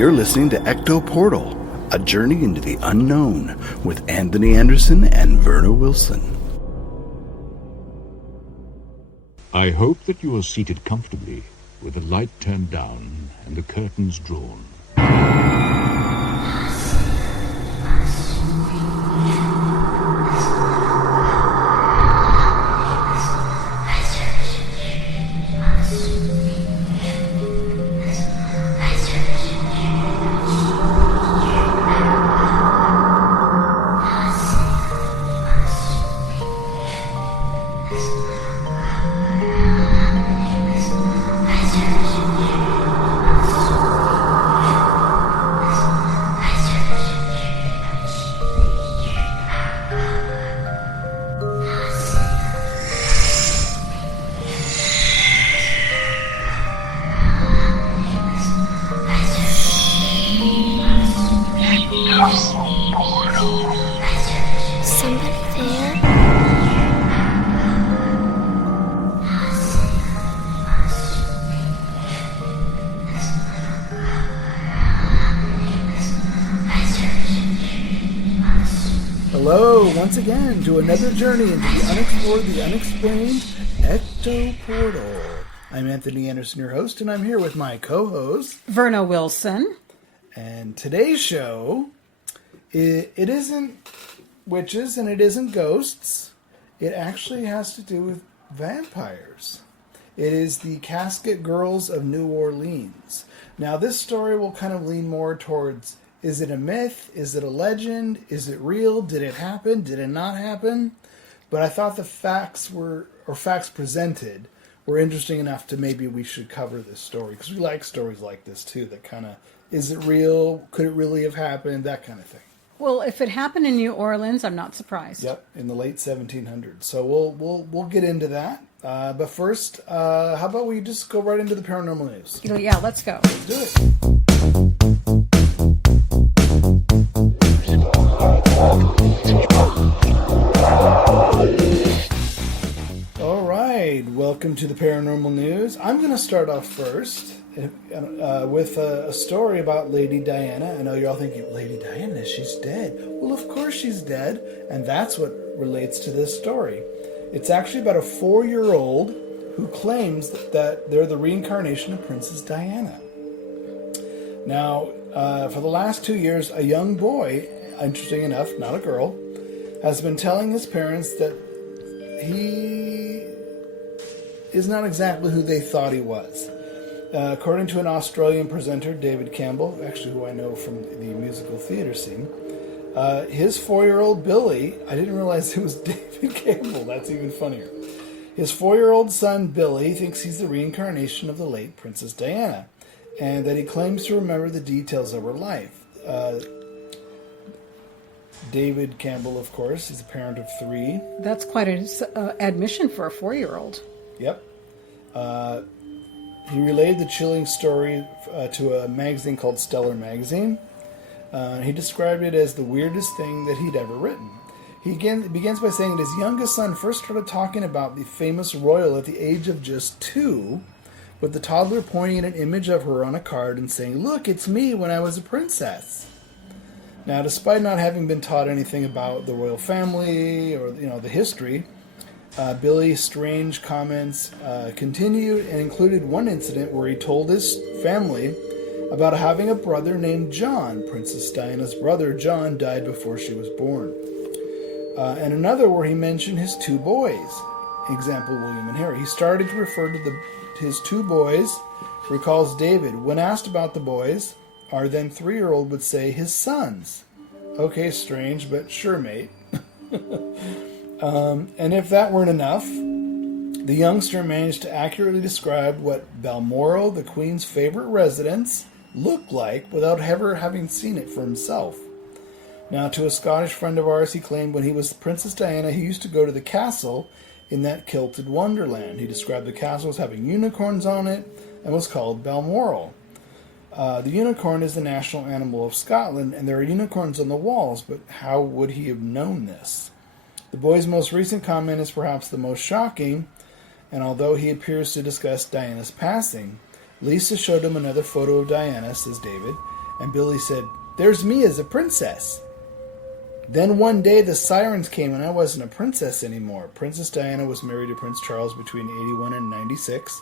You're listening to Ecto Portal, a journey into the unknown with Anthony Anderson and Verna Wilson. I hope that you are seated comfortably, with the light turned down and the curtains drawn. Once again to another journey into the unexplored, the unexplained, Ecto Portal. I'm Anthony Anderson, your host, and I'm here with my co-host, Verna Wilson. And today's show, it isn't witches and it isn't ghosts. It actually has to do with vampires. It is the Casket Girls of New Orleans. Now, this story will kind of lean more towards, is it a myth? Is it a legend? Is it real? Did it happen? Did it not happen? But I thought the facts presented were interesting enough to maybe we should cover this story. Because we like stories like this too, that kind of, is it real? Could it really have happened? That kind of thing. Well, if it happened in New Orleans, I'm not surprised. Yep, in the late 1700s. So we'll get into that. But first, how about we just go right into the paranormal news? Yeah, let's go. Let's do it. All right, welcome to the paranormal news. I'm going to start off first with a story about Lady Diana. I know you're all thinking, Lady Diana, she's dead. Well, of course she's dead, and that's what relates to this story. It's actually about a 4-year-old who claims that they're the reincarnation of Princess Diana. Now, for the last 2 years, a young boy, interesting enough, not a girl, has been telling his parents that he is not exactly who they thought he was. According to an Australian presenter, David Campbell, actually who I know from the musical theater scene, his 4-year-old Billy, I didn't realize it was David Campbell, that's even funnier. His 4-year-old son Billy thinks he's the reincarnation of the late Princess Diana, and that he claims to remember the details of her life. David Campbell, of course, is a parent of 3. That's quite an admission for a 4-year-old. Yep. He relayed the chilling story to a magazine called Stellar Magazine. He described it as the weirdest thing that he'd ever written. He begins by saying that his youngest son first started talking about the famous royal at the age of just 2, with the toddler pointing at an image of her on a card and saying, "Look, it's me when I was a princess." Now, despite not having been taught anything about the royal family or the history, Billy's strange comments continued and included one incident where he told his family about having a brother named John. Princess Diana's brother John died before she was born. And another where he mentioned his 2 boys, example William and Harry. He started to refer to his 2 boys, recalls David. When asked about the boys, our then 3-year-old would say his sons. Okay, strange, but sure, mate. And if that weren't enough, the youngster managed to accurately describe what Balmoral, the Queen's favorite residence, looked like without ever having seen it for himself. Now, to a Scottish friend of ours, he claimed when he was Princess Diana, he used to go to the castle in that kilted wonderland. He described the castle as having unicorns on it and was called Balmoral. The unicorn is the national animal of Scotland, and there are unicorns on the walls, but how would he have known this? The boy's most recent comment is perhaps the most shocking, and although he appears to discuss Diana's passing, Lisa showed him another photo of Diana, says David, And Billy said, "There's me as a princess." Then one day the sirens came and I wasn't a princess anymore. Princess Diana was married to Prince Charles between 81 and 96.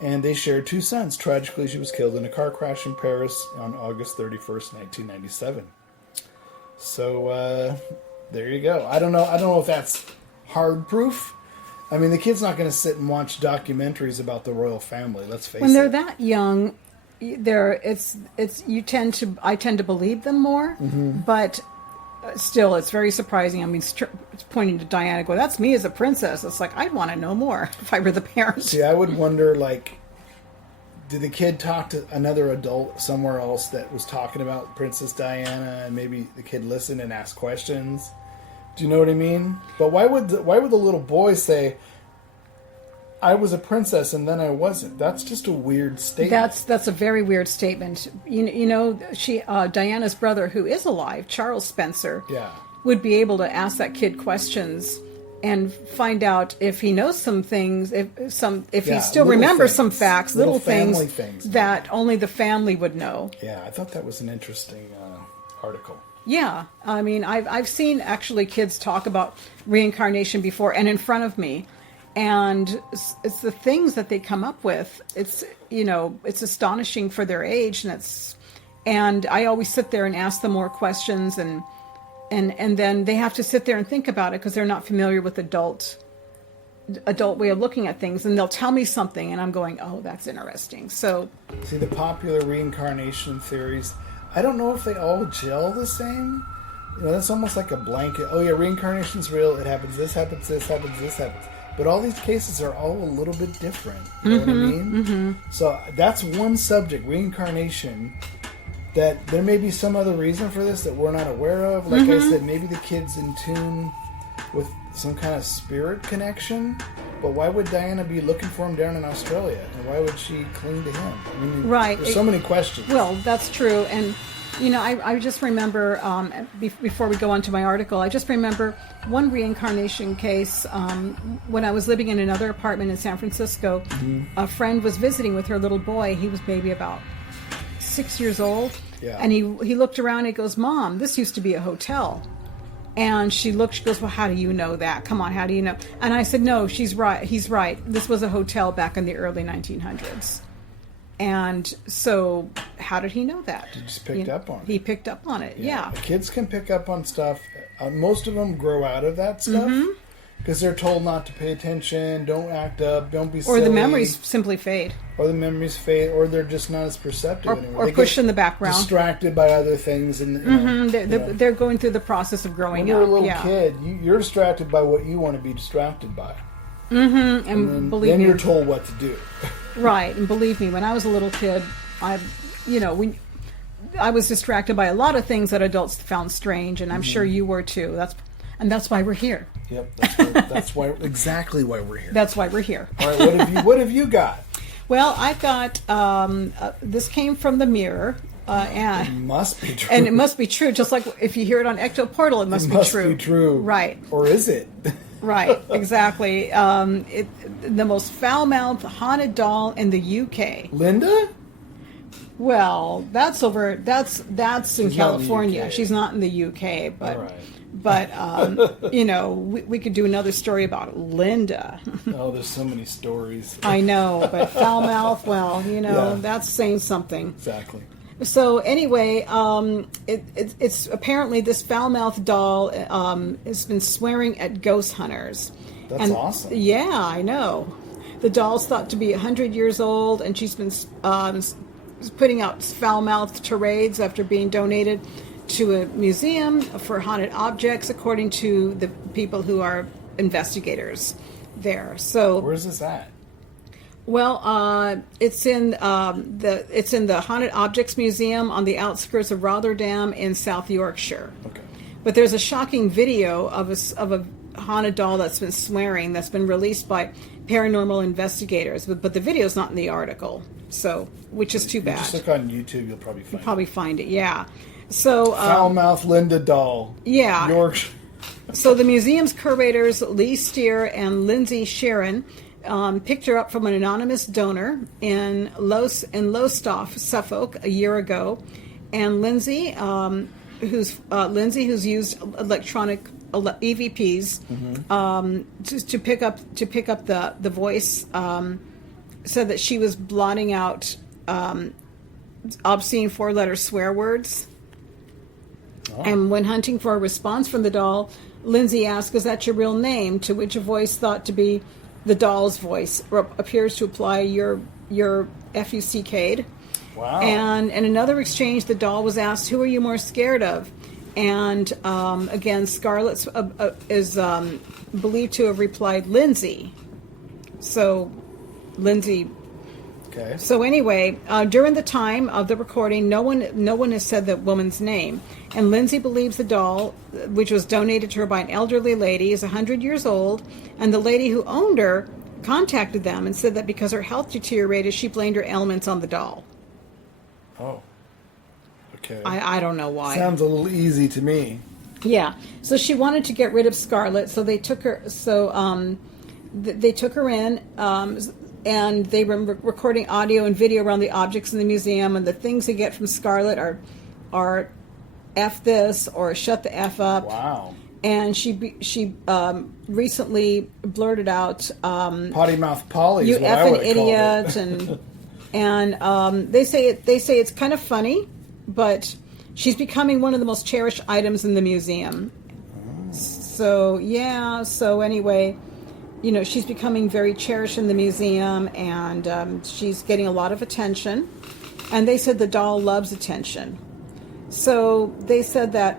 And they shared 2 sons. Tragically, she was killed in a car crash in Paris on August 31st, 1997. So, there you go. I don't know if that's hard proof. I mean, the kid's not going to sit and watch documentaries about the royal family. Let's face it. When they're that young, I tend to believe them more, but still, it's very surprising. I mean, it's pointing to Diana, go, "That's me as a princess." It's like, I'd want to know more if I were the parent. See, I would wonder, like, did the kid talk to another adult somewhere else that was talking about Princess Diana, and maybe the kid listened and asked questions? Do you know what I mean? But why would the little boy say, "I was a princess and then I wasn't"? That's just a weird statement. That's a very weird statement. You know, Diana's brother, who is alive, Charles Spencer, Yeah. would be able to ask that kid questions and find out if he knows some things, if he still little remembers things. some facts, Little little family things things. that only the family would know. Yeah, I thought that was an interesting article. Yeah, I mean, I've seen actually kids talk about reincarnation before and in front of me, and it's the things that they come up with. It's it's astonishing for their age, and I always sit there and ask them more questions, and then they have to sit there and think about it because they're not familiar with adult way of looking at things, and they'll tell me something, and I'm going, "Oh, that's interesting." So, See, the popular reincarnation theories, I don't know if they all gel the same. That's almost like a blanket. Oh yeah, reincarnation's real. It happens. This happens. This happens. This happens. But all these cases are all a little bit different. You know what I mean? Mm-hmm. So that's one subject, reincarnation, that there may be some other reason for this that we're not aware of. Like I said, maybe the kid's in tune with some kind of spirit connection. But why would Diana be looking for him down in Australia? And why would she cling to him? I mean, right. There's so many questions. Well, that's true. And, I just remember, before we go on to my article, I just remember one reincarnation case. When I was living in another apartment in San Francisco, a friend was visiting with her little boy. He was maybe about 6 years old. Yeah. And he looked around and he goes, "Mom, this used to be a hotel." And she goes, "Well, how do you know that? Come on, how do you know?" And I said, "No, she's right. He's right. This was a hotel back in the early 1900s. And so how did he know that? He just picked up on it. He picked up on it, yeah. Kids can pick up on stuff. Most of them grow out of that stuff because they're told not to pay attention, don't act up, don't be silly. Or the memories simply fade. Or the memories fade, or they're just not as perceptive anymore. Or They pushed get in the background. Distracted by other things. And They're going through the process of growing when you're up. a little kid, you're distracted by what you want to be distracted by. And believe then me, you're told what to do. Right, and believe me, when I was a little kid, I was distracted by a lot of things that adults found strange, and I'm sure you were too. That's why we're here. Yep, that's exactly why we're here. That's why we're here. All right, what have you got? Well, I've got this came from the Mirror, It must be true. and it must be true. Just like if you hear it on Ecto Portal, it must be true. Right. Or is it? Right, exactly. The most foul-mouthed haunted doll in the UK. Linda? Well, that's in California. UK. She's not in the UK, but All right. but we could do another story about Linda. Oh, there's so many stories. I know, but foul-mouthed, well, Yeah. that's saying something. Exactly. So anyway, it's apparently this foul-mouthed doll has been swearing at ghost hunters. That's awesome. Yeah, I know. The doll's thought to be 100 years old, and she's been putting out foul-mouthed tirades after being donated to a museum for haunted objects, according to the people who are investigators there. So Where's this at? well, it's in the Haunted Objects Museum on the outskirts of Rotherham in South Yorkshire. Okay. But there's a shocking video of a haunted doll that's been swearing that's been released by paranormal investigators. But the video's not in the article, so which is too bad. Just look on YouTube, you'll probably find it. Yeah. So Foul-mouthed Linda doll. Yeah. Yorkshire. So the museum's curators, Lee Steer and Lindsay Sharon, picked her up from an anonymous donor in Lowestoft, Suffolk, a year ago, and Lindsay, who's used electronic EVPs to pick up the voice, said that she was blotting out obscene 4-letter swear words. Oh. And when hunting for a response from the doll, Lindsay asked, "Is that your real name?" To which a voice thought to be the doll's voice appears to apply your FUCK'd. Wow. And in another exchange, the doll was asked, "Who are you more scared of?" And again, Scarlett is believed to have replied, "Lindsay." So, Lindsay. Okay. So anyway, during the time of the recording, no one has said the woman's name, and Lindsay believes the doll, which was donated to her by an elderly lady, is 100 years old, and the lady who owned her contacted them and said that because her health deteriorated, she blamed her ailments on the doll. Oh. Okay. I don't know why. Sounds a little easy to me. Yeah. So she wanted to get rid of Scarlett, so they took her. So they took her in, and they were recording audio and video around the objects in the museum, and the things they get from Scarlett are F this or shut the F up. Wow. And she recently blurted out, "Potty mouth Polly." "You is what I effing would have called idiot," it. and they say it's kind of funny, but she's becoming one of the most cherished items in the museum. Oh. So yeah. So anyway, she's becoming very cherished in the museum, and she's getting a lot of attention. And they said the doll loves attention. So they said that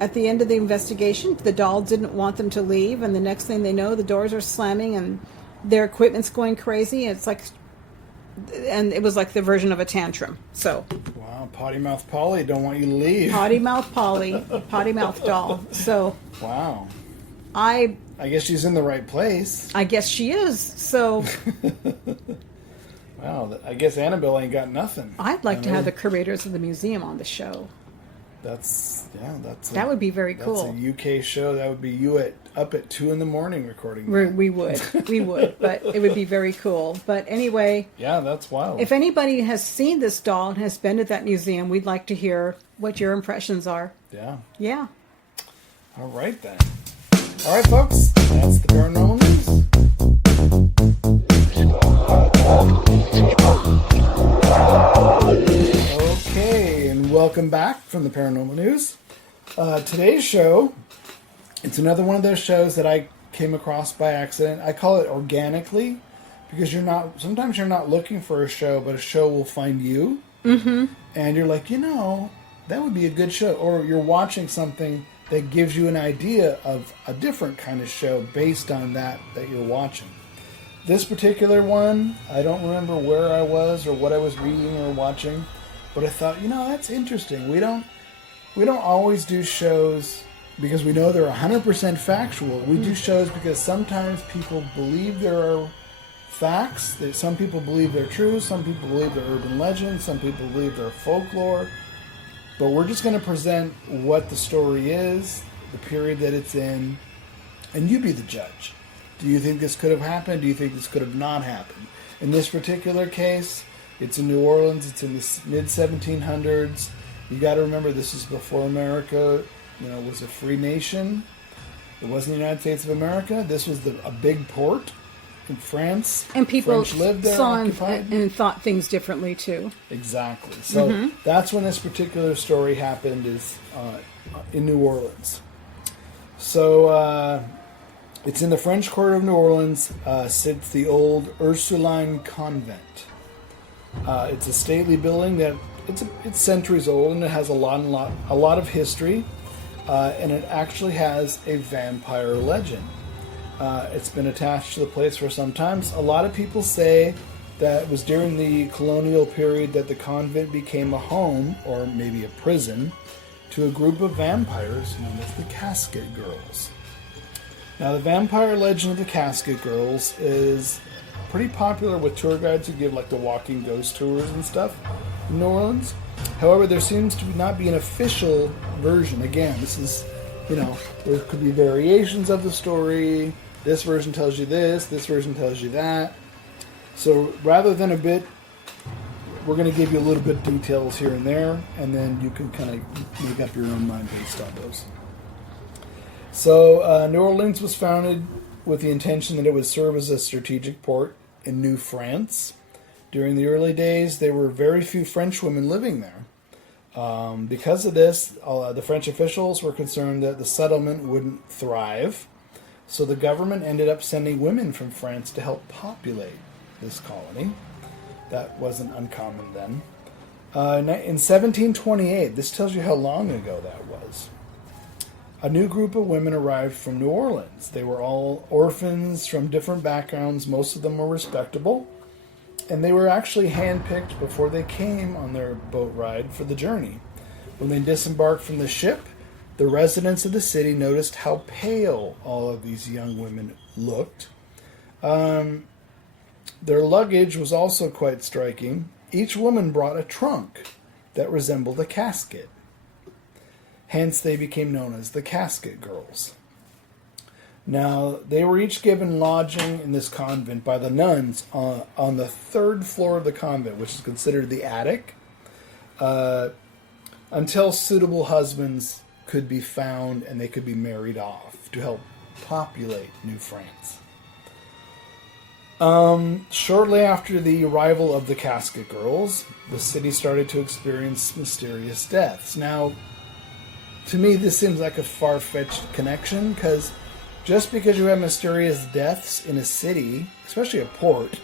at the end of the investigation, the doll didn't want them to leave, and the next thing they know, the doors are slamming and their equipment's going crazy. And it was like the version of a tantrum. So, wow, potty mouth Polly don't want you to leave. Potty mouth Polly, potty mouth doll. So, wow. I guess she's in the right place. I guess she is. So. Wow, I guess Annabelle ain't got nothing. I'd like to have the curators of the museum on the show. That would be very cool. That's a UK show. That would be you up at 2 a.m. recording. We would, but it would be very cool. But anyway, yeah, that's wild. If anybody has seen this doll and has been to that museum, we'd like to hear what your impressions are. Yeah. Yeah. All right then. All right, folks. That's the paranormal news. Okay, and welcome back from the paranormal news. Today's show, it's another one of those shows that I came across by accident. I call it organically because sometimes you're not looking for a show, but a show will find you. Mm-hmm. And you're like, that would be a good show. Or you're watching something that gives you an idea of a different kind of show based on that you're watching. This particular one, I don't remember where I was or what I was reading or watching, but I thought, that's interesting. We don't always do shows because we know they're 100% factual. We do shows because sometimes people believe there are facts. Some people believe they're true. Some people believe they're urban legends. Some people believe they're folklore. But we're just going to present what the story is, the period that it's in, and you be the judge. Do you think this could have happened? Do you think this could have not happened? In this particular case, it's in New Orleans. It's in the mid-1700s. You got to remember, this is before America, was a free nation. It wasn't the United States of America. This was a big port in France. And people French lived there, saw occupied. and thought things differently too. Exactly. So that's when this particular story happened, is in New Orleans. So it's in the French Quarter of New Orleans. Sits the old Ursuline Convent. It's a stately building that it's centuries old, and it has a lot of history, and it actually has a vampire legend. It's been attached to the place for some time. A lot of people say that it was during the colonial period that the convent became a home, or maybe a prison, to a group of vampires known as the Casket Girls. Now, the vampire legend of the Casket Girls is pretty popular with tour guides who give the walking ghost tours and stuff in New Orleans. However, there seems to not be an official version. Again, this is, there could be variations of the story. This version tells you this version tells you that. So rather than we're going to give you a little bit of details here and there, and then you can kind of make up your own mind based on those. So New Orleans was founded with the intention that it would serve as a strategic port in New France. During the early days, there were very few French women living there. Because of this, the French officials were concerned that the settlement wouldn't thrive, so the government ended up sending women from France to help populate this colony. That wasn't uncommon then. In 1728, this tells you how long ago that was, a new group of women arrived from New Orleans. They were all orphans from different backgrounds. Most of them were respectable. And they were actually handpicked before they came on their boat ride for the journey. When they disembarked from the ship, the residents of the city noticed how pale all of these young women looked. Their luggage was also quite striking. Each woman brought a trunk that resembled a casket. Hence, they became known as the Casket Girls. Now, they were each given lodging in this convent by the nuns on the third floor of the convent, which is considered the attic, until suitable husbands could be found and they could be married off to help populate New France. Shortly after the arrival of the Casket Girls, the city started to experience mysterious deaths. Now, to me, this seems like a far-fetched connection, because just because you have mysterious deaths in a city, especially a port,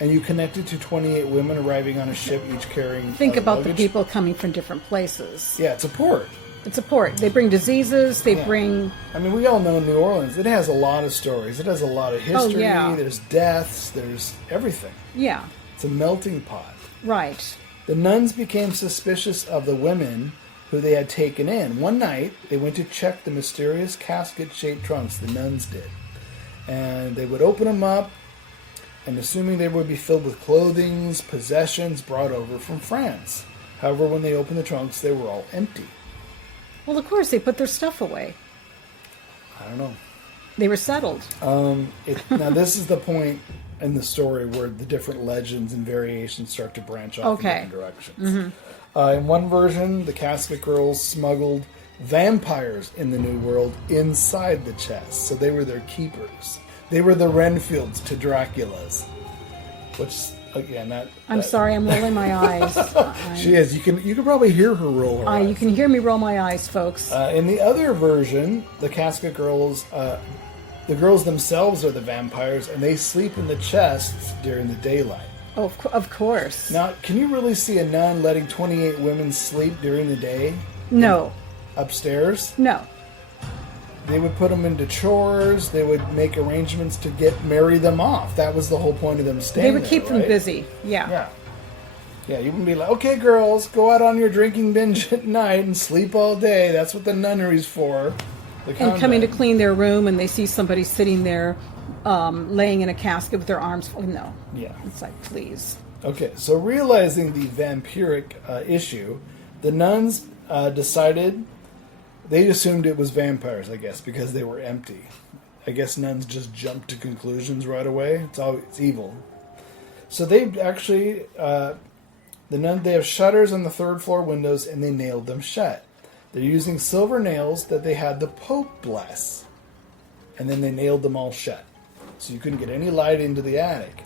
and you connect it to 28 women arriving on a ship, each carrying Think about luggage. the people coming from different places. Yeah, it's a port. It's a port. They bring diseases. They bring... I mean, we all know New Orleans. It has a lot of stories. It has a lot of history. Oh, yeah. There's deaths. There's everything. Yeah, It's a melting pot. right. The nuns became suspicious of the women who they had taken in. One night, they went to check the mysterious casket-shaped trunks. The nuns did. And they would open them up, and assuming they would be filled with clothing, possessions brought over from France. However, when they opened the trunks, they were all empty. Well, of course, they put their stuff away. I don't know. They were settled. Now, this is the point in the story where the different legends and variations start to branch off in different directions. In one version, the Casket Girls smuggled vampires in the New World inside the chest, so they were their keepers. They were the Renfields to Dracula's. Which, again, I'm sorry, I'm rolling my eyes. she is. You can probably hear her roll her eyes. You can hear me roll my eyes, folks. In the other version, the Casket Girls, the girls themselves are the vampires, and they sleep in the chests during the daylight. Oh, of course. Now, can you really see a nun letting 28 women sleep during the day? No. Upstairs? No. They would put them into chores. They would make arrangements to marry them off. That was the whole point of them staying They would there, keep them right? busy. Yeah. Yeah. Yeah, you wouldn't be like, okay, girls, go out on your drinking binge at night and sleep all day. That's what the nunnery's for. And coming to clean their room, and they see somebody sitting there laying in a casket with their arms full. No. Yeah. It's like, please. Okay, so realizing the vampiric issue, the nuns decided, they assumed it was vampires, I guess, because they were empty. I guess nuns just jumped to conclusions right away. It's evil. So they actually, they have shutters on the third floor windows, and they nailed them shut. They're using silver nails that they had the Pope bless. And then they nailed them all shut. So you couldn't get any light into the attic.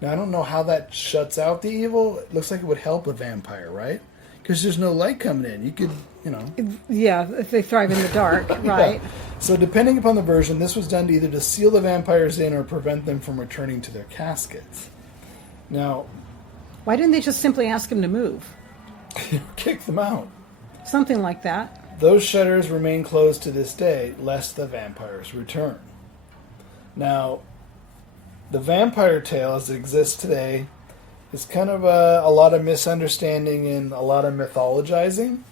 Now, I don't know how that shuts out the evil. It looks like it would help a vampire, right? Because there's no light coming in. You could, Yeah, if they thrive in the dark, right? Yeah. So depending upon the version, this was done to either to seal the vampires in or prevent them from returning to their caskets. Now, Why didn't they just simply ask him to move? kick them out. Something like that. Those shutters remain closed to this day, lest the vampires return. Now, the vampire tale as it exists today is kind of a lot of misunderstanding and a lot of mythologizing.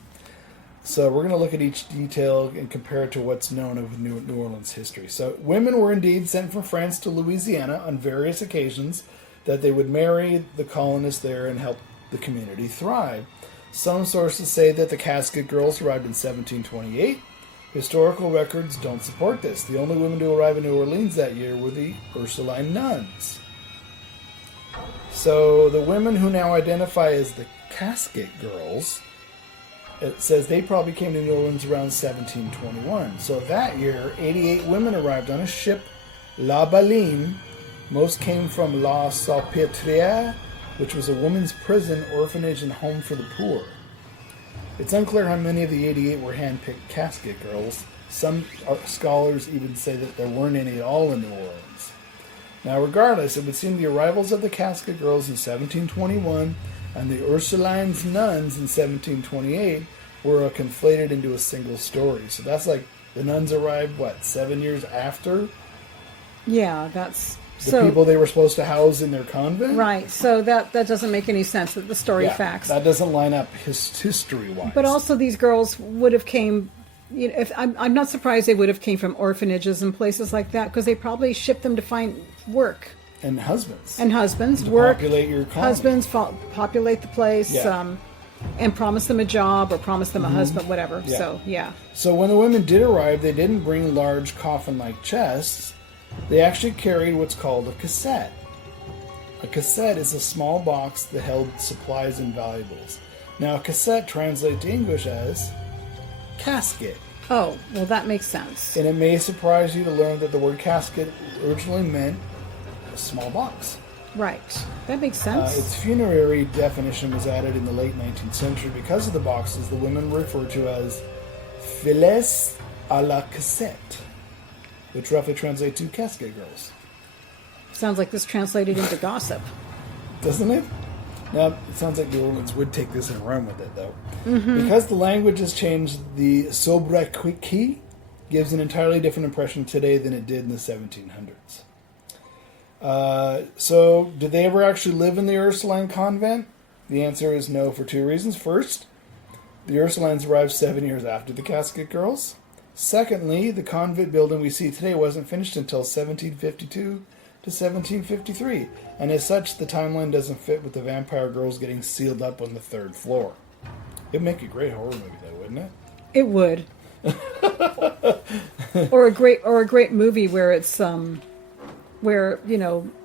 So we're going to look at each detail and compare it to what's known of New Orleans history. So women were indeed sent from France to Louisiana on various occasions that they would marry the colonists there and help the community thrive. Some sources say that the Casket Girls arrived in 1728. Historical records don't support this. The only women to arrive in New Orleans that year were the Ursuline nuns. So the women who now identify as the Casket Girls, it says they probably came to New Orleans around 1721. So that year, 88 women arrived on a ship, La Baleine. Most came from La Salpêtrière, which was a women's prison, orphanage, and home for the poor. It's unclear how many of the 88 were hand-picked Casket Girls. Some scholars even say that there weren't any at all in New Orleans. Now, regardless, it would seem the arrivals of the Casket Girls in 1721 and the Ursulines nuns in 1728 were conflated into a single story. So that's like the nuns arrived, 7 years after Yeah, that's... the people they were supposed to house in their convent? Right, so that doesn't make any sense, that the story facts. That doesn't line up history-wise. But also these girls would have came... I'm not surprised they would have came from orphanages and places like that, because they probably shipped them to find work. And husbands. To work, populate your colony. Husbands populate the place, Yeah. and promise them a job or promise them a husband, whatever. Yeah. So, yeah. So when the women did arrive, they didn't bring large coffin-like chests. They actually carried what's called a cassette. A cassette is a small box that held supplies and valuables. Now, a cassette translates to English as casket. Oh, well, that makes sense. And it may surprise you to learn that the word casket originally meant a small box. Right. That makes sense. Its funerary definition was added in the late 19th century. Because of the boxes, the women were referred to as filles à la cassette, which roughly translates to casket girls. Sounds like this translated into gossip. Doesn't it? Now, it sounds like the Orleans would take this and run with it, though. Because the language has changed, the sobriquet gives an entirely different impression today than it did in the 1700s. So, did they ever actually live in the Ursuline convent? The answer is no, for two reasons. First, the Ursulines arrived 7 years after the Casket Girls. Secondly, the convent building we see today wasn't finished until 1752 to 1753, and as such, the timeline doesn't fit with the vampire girls getting sealed up on the third floor. It'd make a great horror movie, though, wouldn't it? It would. or a great movie where it's where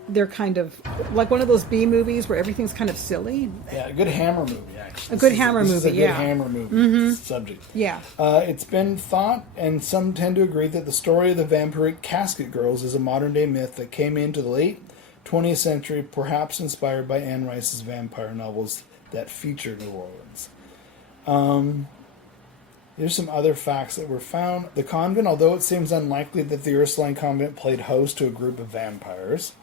they're kind of like one of those B movies where everything's kind of silly. Yeah, a good Hammer movie, actually. A good Hammer This movie, is a good Hammer movie subject. Yeah. It's been thought, and some tend to agree, that the story of the vampiric Casket Girls is a modern-day myth that came into the late 20th century, perhaps inspired by Anne Rice's vampire novels that feature New Orleans. There's some other facts that were found. The convent, although it seems unlikely that the Ursuline convent played host to a group of vampires,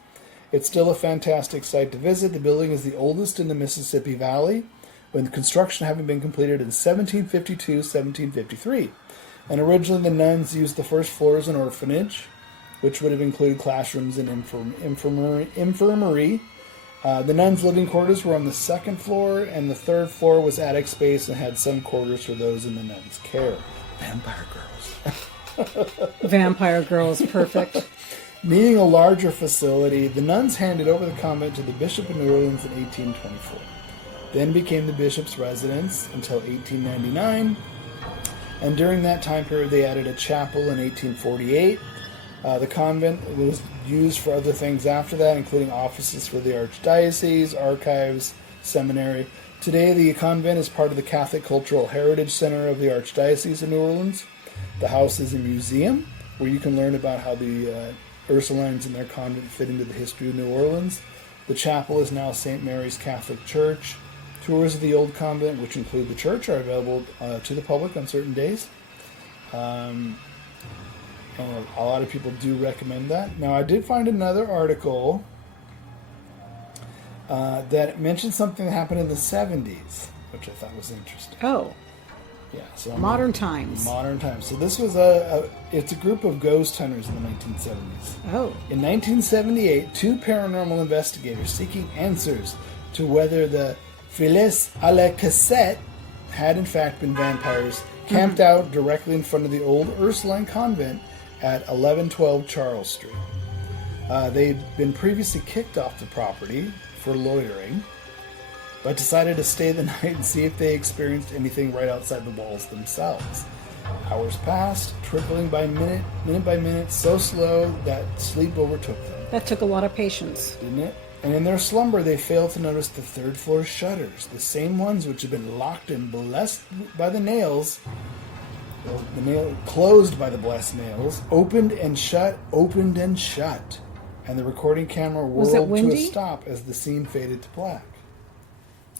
it's still a fantastic site to visit. The building is the oldest in the Mississippi Valley, with construction having been completed in 1752-1753. And originally the nuns used the first floor as an orphanage, which would have included classrooms and infirmary. The nuns' living quarters were on the second floor, and the third floor was attic space and had some quarters for those in the nuns' care. Vampire girls. Vampire girls, perfect. Needing a larger facility, the nuns handed over the convent to the Bishop of New Orleans in 1824. Then became the bishop's residence until 1899, and during that time period they added a chapel in 1848. The convent was used for other things after that, including offices for the archdiocese, archives, seminary. Today, the convent is part of the Catholic Cultural Heritage Center of the Archdiocese of New Orleans. The house is a museum where you can learn about how the Ursulines and their convent fit into the history of New Orleans. The chapel is now St. Mary's Catholic Church. Tours of the old convent, which include the church, are available to the public on certain days. And a lot of people do recommend that. Now, I did find another article that mentioned something that happened in the 70s, which I thought was interesting. Oh. Yeah, so Modern times. Modern times. So this was it's a group of ghost hunters in the 1970s. Oh. In 1978, two paranormal investigators seeking answers to whether the filles à la cassette had in fact been vampires camped out directly in front of the old Ursuline convent at 1112 Charles Street. They'd been previously kicked off the property for loitering, but decided to stay the night and see if they experienced anything right outside the walls themselves. Hours passed, trickling by minute by minute, so slow that sleep overtook them. That took a lot of patience. Didn't it? And in their slumber, they fail to notice the third floor shutters, the same ones which have been locked and blessed by the nails, closed by the blessed nails, opened and shut, and the recording camera Was it whirled to a windy? stop as the scene faded to black.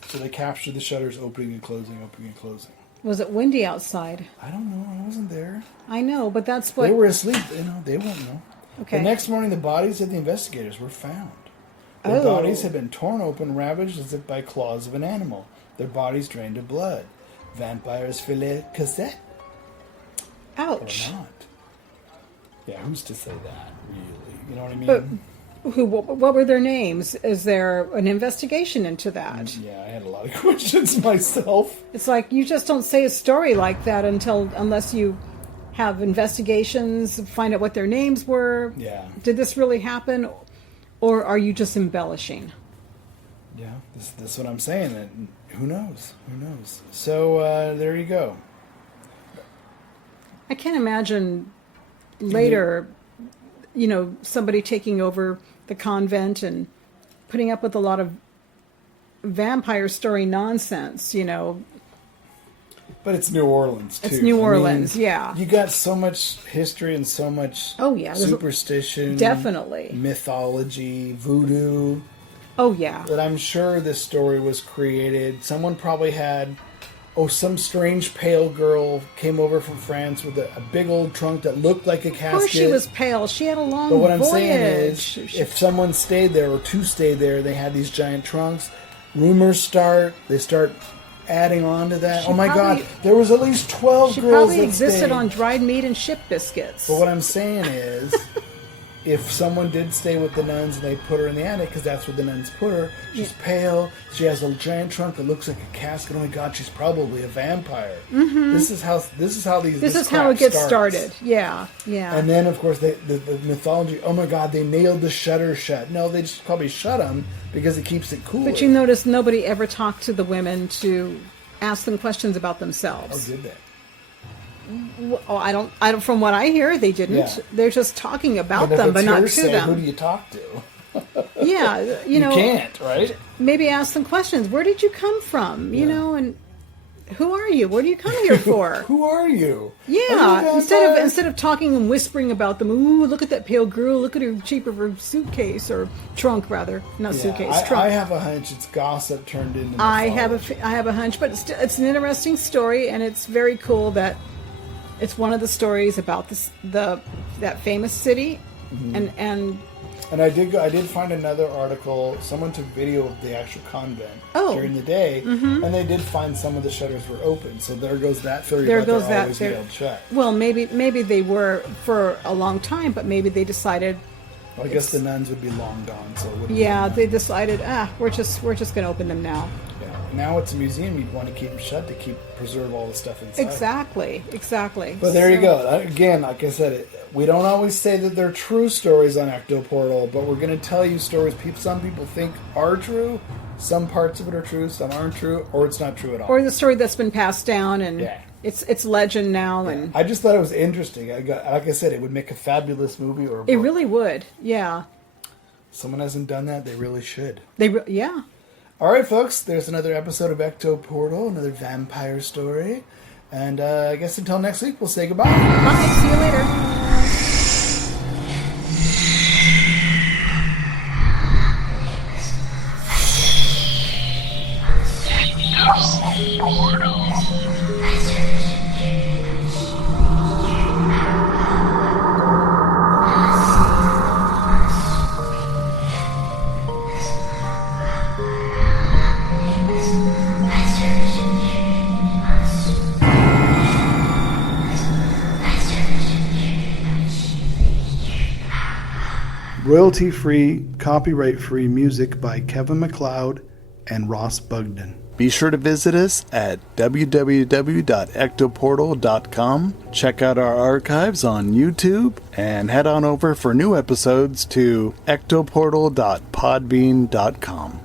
So they captured the shutters opening and closing, opening and closing. Was it windy outside? I don't know. I wasn't there. I know, but that's what... They were asleep. They won't know. Okay. The next morning, the bodies of the investigators were found. Their Oh. bodies had been torn open, ravaged as if by claws of an animal. Their bodies drained of blood. Vampires filet Casket? Ouch. Or not? Yeah, who's to say that, really? You know what I mean? But what were their names? Is there an investigation into that? Yeah, I had a lot of questions myself. It's like you just don't say a story like that unless you have investigations, find out what their names were. Yeah. Did this really happen? Or are you just embellishing? Yeah, this is what I'm saying. And who knows? Who knows? So there you go. I can't imagine later, somebody taking over the convent and putting up with a lot of vampire story nonsense, But it's New Orleans, too. It's New Orleans, yeah. You got so much history and so much superstition. Definitely. Mythology, voodoo, Oh, yeah. that I'm sure this story was created. Someone probably had, some strange pale girl came over from France with a big old trunk that looked like a casket. Of course she was pale. She had a long But what I'm voyage. saying is, if someone stayed there or two stayed there, they had these giant trunks, rumors start, they start adding on to that. She Oh my probably- God, there was at least 12 She girls probably that existed stayed. on dried meat and ship biscuits. But what I'm saying is, if someone did stay with the nuns and they put her in the attic, because that's where the nuns put her, she's pale, she has a giant trunk that looks like a casket. Oh my God, she's probably a vampire. Mm-hmm. This is how This is crap how it gets starts. started. Yeah, yeah. And then, of course, the mythology. Oh my God, they nailed the shutters shut. No, they just probably shut them because it keeps it cooler. But you notice nobody ever talked to the women to ask them questions about themselves. Oh, did they? Oh, I don't. From what I hear, they didn't. Yeah. They're just talking about And if them, it's but not to hearsay, them. Who do you talk to? Yeah, You can't, right? maybe ask them questions. Where did you come from? You know, and who are you? What do you come here for? Who are you? Are you a Yeah, vampire? instead of talking and whispering about them. Ooh, look at that pale girl. Look at her shape of her suitcase or trunk, rather, not Yeah, suitcase. Trunk. I have a hunch it's gossip turned into. I have mythology. a hunch, but it's an interesting story, and it's very cool that it's one of the stories about that famous city, Mm-hmm. and I did find another article. Someone took video of the actual convent during the day, and they did find some of the shutters were open. So there goes that theory. there about goes they're that. always nailed shut. Well, maybe they were for a long time, but maybe they decided. Well, I guess the nuns would be long gone, so it wouldn't. Yeah, be they decided. we're just going to open them now. Yeah. Now it's a museum. You'd want to keep them shut to preserve all the stuff inside. Exactly. But there you go. Again, like I said, we don't always say that they're true stories on Ecto Portal, but we're going to tell you stories some people think are true. Some parts of it are true, some aren't true, or it's not true at all. Or the story that's been passed down, and Yeah. it's legend now, and I just thought it was interesting. Like I said, it would make a fabulous movie or a book. it really would. Yeah, Someone hasn't done that, they really should. yeah. All right, folks, there's another episode of Ecto Portal, another vampire story. And I guess until next week, we'll say goodbye. Bye. See you later. Royalty-free, copyright-free music by Kevin MacLeod and Ross Bugden. Be sure to visit us at www.ectoportal.com. Check out our archives on YouTube and head on over for new episodes to ectoportal.podbean.com.